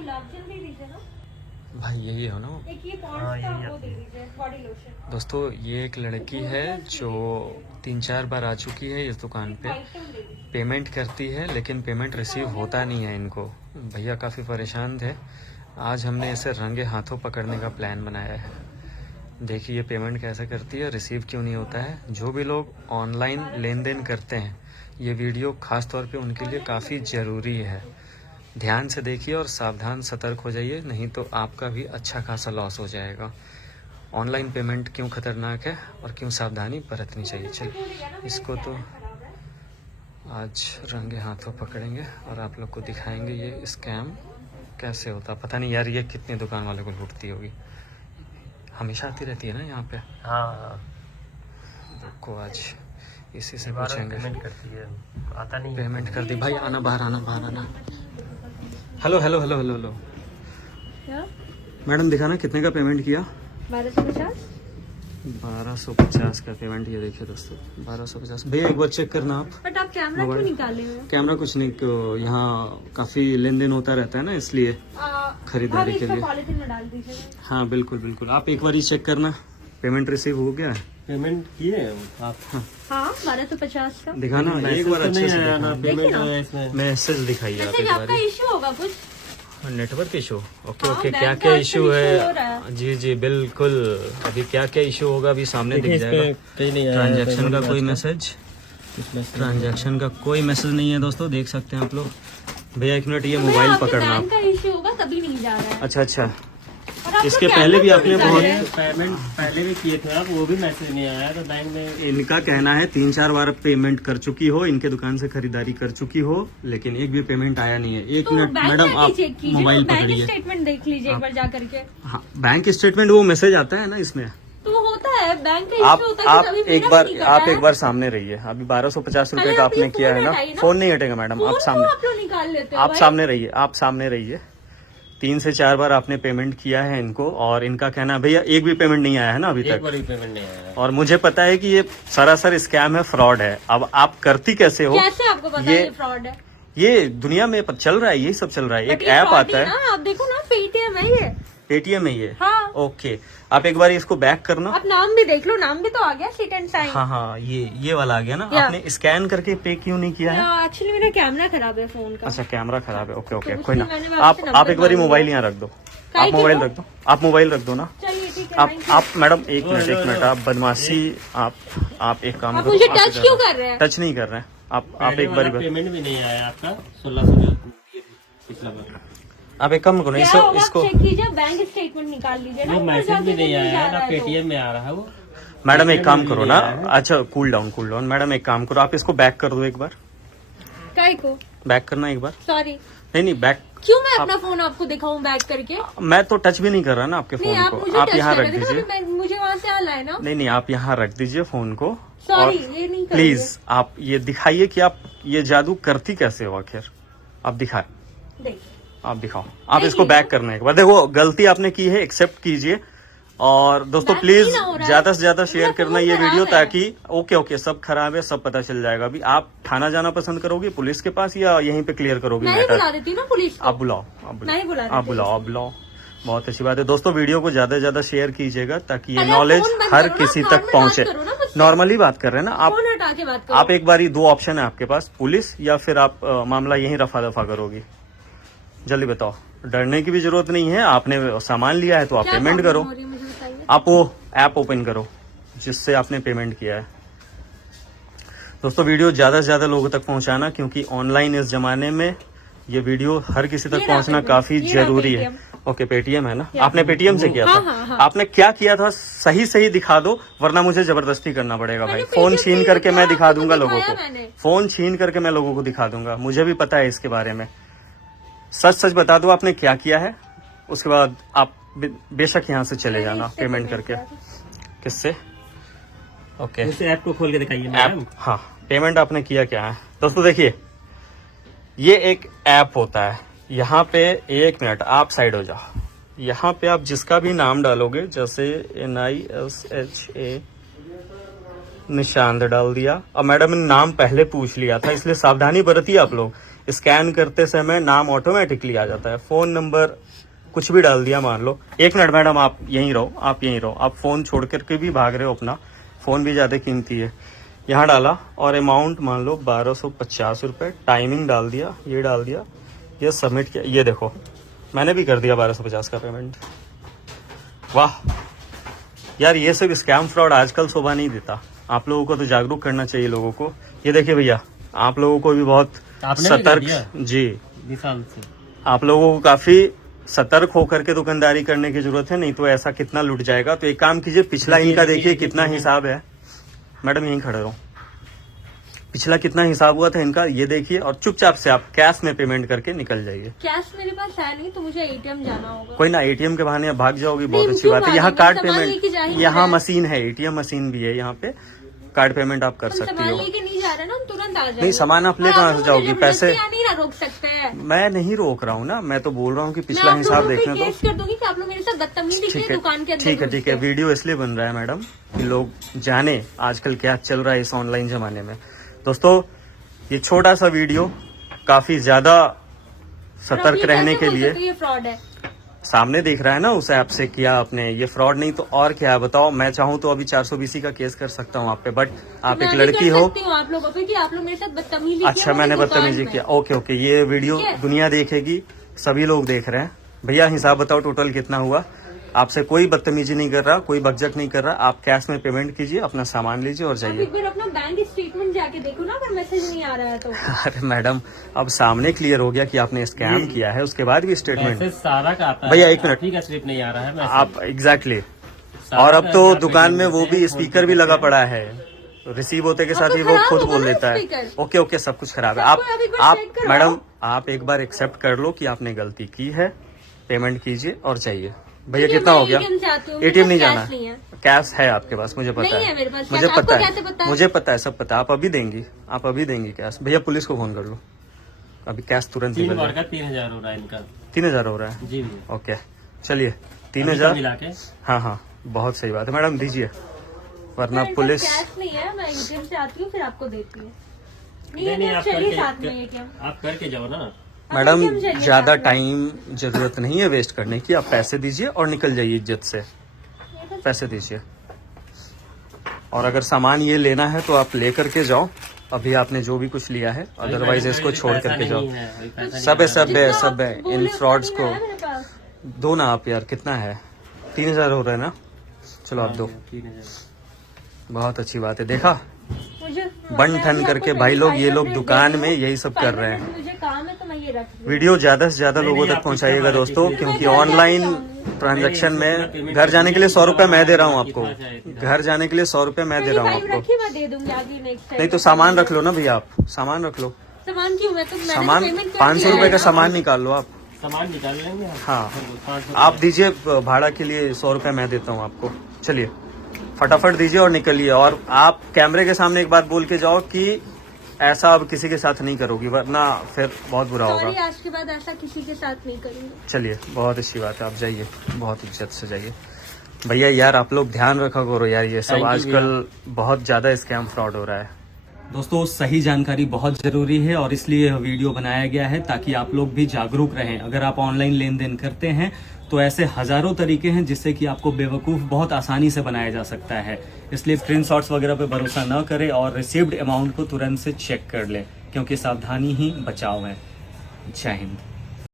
गुलाब जल दे दीजिए ना। भाई यही हो ना वो? एक ये पॉन्ड्स का वो दे दीजिए, बॉडी लोशन। दोस्तों ये एक लड़की है जो 3-4 बार आ चुकी है इस दुकान पे, व्हाइट टोन दे दीजिए। पेमेंट करती है लेकिन पेमेंट रिसीव होता नहीं है इनको। भैया काफ़ी परेशान थे, आज हमने इसे रंगे हाथों पकड़ने का प्लान बनाया है। देखिए ये पेमेंट कैसे करती है, रिसीव क्यों नहीं होता है। जो भी लोग ऑनलाइन लेन देन करते हैं ये वीडियो खास तौर पे उनके लिए काफ़ी ज़रूरी है। ध्यान से देखिए और सावधान सतर्क हो जाइए, नहीं तो आपका भी अच्छा खासा लॉस हो जाएगा। ऑनलाइन पेमेंट क्यों खतरनाक है और क्यों सावधानी बरतनी चाहिए। चलिए इसको तो आज रंगे हाथों पकड़ेंगे और आप लोग को दिखाएंगे ये स्कैम कैसे होता। पता नहीं यार ये कितनी दुकान वाले को लूटती होगी, हमेशा आती रहती है ना यहाँ पे। हाँ देखो आज इसी से पूछेंगे। पेमेंट करती है, आता नहीं है। पेमेंट कर दी भाई, आना बाहर, आना बाहर, आना। Hello hello hello hello hello क्या? मैडम दिखाना कितने का पेमेंट किया। 1250। 1250 का पेमेंट, ये देखिए दोस्तों 1250। भैया एक बार चेक करना आप। बट आप कैमरा क्यों निकाले हुए? कैमरा कुछ नहीं, यहाँ काफी लेन देन होता रहता है ना इसलिए खरीदारी के लिए। पॉलिथीन में डाल दीजिए। हाँ बिल्कुल बिल्कुल, आप एक बार ही चेक करना पेमेंट रिसीव हो गया है। पेमेंट किए आप? हाँ 1250 का दिखाना एक बार अच्छे से ना दिखाना। पेमेंट इसमें मैसेज दिखाइए आप एक आपका बार। इशू होगा कुछ। नेटवर्क इशू, ओके हाँ, ओके, बैंक क्या का क्या आजकल इशू issue हो है। रहा है। जी जी बिल्कुल, अभी क्या क्या इशू होगा अभी सामने दिख जाएगा। कहीं नहीं आया ट्रांजैक्शन का पेमेंट कोई आज मैसेज, इसमें से। ट्रांजैक्शन का कोई मैसेज नहीं है दोस्तों, देख सकते हैं आप लोग। भैया एक मिनट ये तो मोबाइल आपके पकड़ना बैंक आप। का इशू होगा तभी नहीं जा रहा है। अच्छा अच्छा, और आप इसके लोग पहले भी कैमरा आपने क्यों निकाल बहुत रहे हैं? पेमेंट पहले भी किए थे आप, वो भी मैसेज नहीं आया तो बैंक में। इनका कहना है 3-4 बार पेमेंट कर चुकी हो, इनके दुकान से खरीदारी कर चुकी हो, लेकिन एक भी पेमेंट आया नहीं है। एक तो मिनट बैंक मैडम जाके आप चेक कीजिए, मोबाइल बैंक पकड़िए। स्टेटमेंट देख लीजिए एक बार जा करके। हाँ बैंक स्टेटमेंट वो मैसेज आता है ना इसमें। तो वो होता है, बैंक का आप इशू होता है आप कि तभी एक मेरा बार भी नहीं आप कटा एक है। बार सामने रहिए। अभी 1250 रुपए पहले का आप ये आपने किया है फोन ना, हटाइए ना। फोन नहीं हटेगा मैडम, आप फोन सामने, क्यों आप लोग निकाल लेते हो आप भाई? सामने रहिए, आप सामने रहिए। 3 से 4 बार आपने पेमेंट किया है इनको और इनका कहना है भैया एक भी पेमेंट नहीं आया है ना अभी एक तक। बार भी पेमेंट नहीं आया। और मुझे पता है कि ये सरासर स्कैम है, फ्रॉड है। अब आप करती कैसे हो, कैसे आपको पता है ये फ्रॉड है? ये दुनिया में चल रहा है, यही सब चल रहा है। एक But ये ऐप fraud आता ही है, ना, आप देखो ना, पेटीएम है ये। पेटीएम है ये। हाँ। ओके, आप एक बार इसको बैक करना। आप नाम भी देख लो, नाम भी तो आ गया, सीट एंड टाइम। हाँ हाँ, ये वाला आ गया ना। या। आपने स्कैन करके पे क्यों नहीं किया है? एक्चुअली मेरा कैमरा खराब है फोन का। अच्छा कैमरा खराब है, ओके ओके तो कोई ना। उसमें मैंने आप आपसे नंबर एक बार मांग मोबाइल लिया। यहाँ रख दो, काहे आप के मोबाइल दो? रख दो, आप मोबाइल रख दो ना। चलिए ठीक है, आप thank you। आप मैडम एक मिनट आप बदमाशी, आप एक काम आप करो। मुझे आप टच इधर क्यों आओ। कर रहे हैं? टच नहीं कर रहे हैं आप एक बार पेमेंट भी नहीं आया आपका 1600 पिछला बार। आप एक काम करो क्या इसको होगा, इसको चेक कीजिए, बैंक स्टेटमेंट निकाल लीजिए ना। वो ऊपर मैसेज जाके भी नहीं जा आया रहा ना, है तो। पेटीएम में आ रहा है वो। मैडम एक काम करो ना। नहीं आया है। अच्छा कूल डाउन मैडम एक काम करो, आप इसको बैक कर दो एक बार। काय को? बैक करना एक बार। सॉरी, नहीं बैक, क्यों मैं अपना फोन आपको दिखाऊं बैक करके? मैं तो टच भी नहीं कर रहा ना आपके नहीं, फोन आप को। मुझे आप टच यहाँ कर रख रहे थे ना, दीजिए। अभी मुझे वहाँ से आना है ना। नहीं आप यहाँ रख दीजिए फोन को। सॉरी, और ये नहीं करेंगे। प्लीज आप ये दिखाइए कि आप ये जादू करती कैसे हो आखिर। आप दिखाए, देखिए, आप दिखाओ। आप इसको देखिए। बैक करना है एक बार। देखो गलती आपने की है, एक्सेप्ट कीजिए। और दोस्तों बैक प्लीज नहीं ना हो रहा है। ज्यादा से ज्यादा शेयर मेरा करना फोन ये खराब वीडियो, है। ताकि ओके सब खराब है, सब पता चल जाएगा। अभी आप थाना जाना पसंद करोगी पुलिस के पास या यहीं पे क्लियर करोगी मैं ही मैटर? बुला देती ना पुलिस को। आप बुलाओ, नहीं बुला आप देती। बुलाओ। बहुत अच्छी बात है दोस्तों, वीडियो को ज्यादा से ज्यादा शेयर कीजिएगा ताकि ये पहले आप नॉलेज फोन बंद हर करो ना, किसी नॉर्मल तक बात पहुंचे। करो ना मुझसे। नॉर्मली बात कर रहे हैं ना आप। फोन हटा के बात करो। आप एक बार ही 2 ऑप्शन है आपके पास, पुलिस या फिर आप मामला यहीं रफा दफा करोगी। जल्दी बताओ, डरने की भी जरूरत नहीं है। आपने सामान लिया है तो आप क्या पेमेंट प्रॉब्लम करो। हो रही है मुझे बताइए। आप वो ऐप ओपन करो जिससे आपने पेमेंट किया है। दोस्तों वीडियो ज्यादा से ज्यादा लोगों तक पहुंचाना, क्योंकि ऑनलाइन इस जमाने में ये वीडियो हर किसी तक ये रहा पहुंचना पेटीएम, काफी ये रहा जरूरी है। पेटीएम। ओके पेटीएम है ना, आपने पेटीएम से किया हाँ, था। हाँ, हाँ। आपने क्या किया था सही दिखा दो, वरना मुझे जबरदस्ती करना पड़ेगा भाई। मैंने फोन पेटीएम छीन से करके ही मैं दिखाया, दिखा आपको दूंगा लोगों दिखाया को। मैंने। फोन छीन करके मैं लोगों को दिखा दूंगा, मुझे भी पता है इसके बारे में। सच बता दो आपने क्या किया है, उसके बाद आप बेशक यहाँ से चले जाना पेमेंट करके। किससे? ओके उस ऐप को खोल के दिखाइए ऐप, मैडम। हाँ पेमेंट आपने किया क्या है दोस्तों। देखिए ये एक ऐप होता है, यहाँ पे 1 मिनट आप साइड हो जाओ। यहाँ पे आप जिसका भी नाम डालोगे, जैसे NISHA निशांत डाल दिया। अब मैडम ने नाम पहले पूछ लिया था, इसलिए सावधानी बरतिए आप लोग। स्कैन करते समय नाम ऑटोमेटिकली आ जाता है, फोन नंबर कुछ भी डाल दिया मान लो। एक मिनट मैडम, आप यहीं रहो, आप यहीं रहो, आप फोन छोड़ करके भी भाग रहे हो, अपना फोन भी ज्यादा कीमती है। यहाँ डाला और अमाउंट मान लो 1250 रुपये, टाइमिंग डाल दिया, ये डाल दिया, ये सबमिट किया, ये देखो मैंने भी कर दिया 1250 का पेमेंट। वाह यार, ये सब स्कैम फ्रॉड आजकल शोभा नहीं देता। आप लोगों को तो जागरूक करना चाहिए लोगों को। ये देखिए भैया, आप लोगों को भी बहुत आपने भी कर सतर्क, दिया? जी निशान से आप लोगों को काफी सतर्क होकर के दुकानदारी करने की जरूरत है, नहीं तो ऐसा कितना लूट जाएगा। तो एक काम कीजिए, पिछला इनका देखिए कितना हिसाब है। मैडम यहीं खड़े रहो, पिछला कितना हिसाब हुआ था इनका ये देखिए, और चुपचाप से आप कैश में पेमेंट करके निकल जाइए। कैश मेरे पास है नहीं, तो मुझे एटीएम जाना होगा। कोई ना, एटीएम के बहाने आप भाग जाओगी, बहुत नहीं, अच्छी बात है। क्यों यहाँ भागें? कार्ड सामान लेके जा ही पेमेंट, नहीं यहाँ रहे। मशीन है, एटीएम मशीन भी है यहाँ पे, कार्ड पेमेंट आप कर हम सकती सामान हो। लेके नहीं जा रहे ना, हम तुरंत आ जाएंगे। नहीं, सामान आप ले और कहाँ से लोग जाओगी? मुझे पैसे जबरदस्ती नहीं ना रोक सकते हैं। मैं नहीं रोक रहा हूँ ना, मैं तो बोल रहा हूँ कि मैं पिछला आप हिसाब लोगों पे देखने दो। केस कर दूंगी कि आप लोग मेरे साथ बदतमीजी की ठीक है, दुकान के अंदर ठीक है, घुस ठीक है। के। वीडियो इसलिए बन रहा है मैडम कि लोग जाने आजकल क्या चल रहा है इस ऑनलाइन जमाने में। दोस्तों, ये छोटा सा वीडियो काफी ज्यादा और सतर्क अभी रहने कैसे के बोल लिए, सकते हो ये फ्रॉड है? सामने दिख रहा है ना उस ऐप से किया आपने, ये फ्रॉड नहीं तो और क्या है बताओ। मैं चाहूँ तो अभी 420 का केस कर सकता हूँ आप पे, बट आप मैं एक भी लड़की कर हो। सकती हूँ आप लोगों पे कि आप लोग मेरे साथ बदतमीजी अच्छा, मैंने बदतमीजी किया, ओके ओके, ये वीडियो ठीक है। दुनिया देखेगी, सभी लोग देख रहे हैं। भैया हिसाब बताओ टोटल कितना हुआ। आपसे कोई बदतमीजी नहीं कर रहा, कोई बकझक नहीं कर रहा, आप कैश में पेमेंट कीजिए, अपना सामान लीजिए और आप जाइए। एक बार अपना बैंक स्टेटमेंट जाके देखो ना, अगर मैसेज नहीं आ रहा है तो। अरे मैडम, अब सामने क्लियर हो गया कि आपने स्कैम किया है, उसके बाद भी स्टेटमेंट। मैसेज सारा का आता है भैया, एक मिनट। आप ही का स्लिप नहीं आ रहा है मैसेज। आप एग्जैक्टली सारा और अब का तो आप दुकान में पेमेंट वो करते भी हैं, स्पीकर फोन भी पे लगा करते पड़ा है, रिसीव होते के अब साथ तो ही वो खराब खुद होगा बोल ना देता है। स्पीकर। ओके ओके, सब कुछ खराब है। सबको अब एक बार चेक आप करो। मैडम, आप एक बार एक्सेप्ट कर लो कि आपने गलती की है, पेमेंट कीजिए और चाहिए। भैया ठीक है, कितना मैं हो गया? ATM चाहती हूँ, मेरे एटीएम पास नहीं कैश जाना नहीं है, है। कैश है आपके पास, मुझे पता नहीं है मेरे पास मुझे कैश। आपको पता कैसे पता है, है? मुझे पता है, सब पता है। आप अभी देंगी, आप अभी देंगी कैश। भैया पुलिस को फोन कर लो, अभी कैश तुरंत 3 निकल बार जाए। का 3000 हो रहा है इनका। 3000 हो रहा है, जी भैया, ओके चलिए अभी 3000। सब मिला के। हाँ हाँ, बहुत सही बात है मैडम, दीजिए, वरना मेरे पास पुलिस। कैश नहीं है, मैं एटीएम से आती हूँ फिर आपको देती हूँ। नहीं आप आप चलिए साथ में करके एटीएम। आप करके जाओ ना। मैडम ATM चलिए ज्यादा साथ में। टाइम जरूरत नहीं है वेस्ट करने की, आप पैसे दीजिए और निकल जाइए इज्जत से। पैसे दीजिए, और अगर सामान ये लेना है तो आप ले करके जाओ, अभी आपने जो भी कुछ लिया है, अदरवाइज इसको छोड़ करके जाओ। सब है, सब है, सब है। इन फ्रॉड्स को दो ना आप यार, कितना है? 3000 हो रहा है ना, चलो आप दो, बहुत अच्छी बात है। देखा, बन ठन करके भाई लोग, ये लोग दुकान में यही सब कर रहे हैं। मुझे काम है तो मैं ये रख लूँ। वीडियो ज्यादा से ज्यादा लोगों तक पहुंचाइएगा दोस्तों, क्योंकि ऑनलाइन ट्रांजैक्शन में घर जाने के लिए 100 रुपए मैं दे रहा हूँ आपको, घर जाने के लिए 100 रुपए मैं दे रहा हूँ 25 आपको। रखिए, मैं दे दूंगी आगे नेक्स्ट नहीं तो सामान रख लो ना भैया, आप सामान रख लो, सामान क्यों? मैं तो मैंने सामान पेमेंट कर 500 दिया रुपए है का ना। सामान निकाल लो आप। सामान निकाल लेंगे हम। हाँ, 500 आप दीजिए, भाड़ा के लिए 100 रुपए मैं देता हूँ आपको। चलिए फटाफट दीजिए और निकलिए, और आप कैमरे के सामने एक बात बोल के जाओ कि ऐसा अब किसी के साथ नहीं करोगी, वरना फिर बहुत बुरा सॉरी, होगा। आज के बाद ऐसा किसी के साथ नहीं करूंगी। चलिए, बहुत अच्छी बात है, आप जाइए, बहुत इज्जत से जाइए। भैया यार, आप लोग ध्यान रखा करो यार, ये सब Thank you आजकल बहुत ज्यादा स्कैम फ्रॉड हो रहा है। दोस्तों, सही जानकारी बहुत जरूरी है और इसलिए यह वीडियो बनाया गया है, ताकि आप लोग भी जागरूक रहें। अगर आप ऑनलाइन लेन देन करते हैं तो ऐसे हजारों तरीके हैं जिससे कि आपको बेवकूफ़ बहुत आसानी से बनाया जा सकता है। इसलिए स्क्रीनशॉट्स वगैरह पे भरोसा न करें और रिसीव्ड अमाउंट को तुरंत से चेक कर लें, क्योंकि सावधानी ही बचाव है। जय हिंद।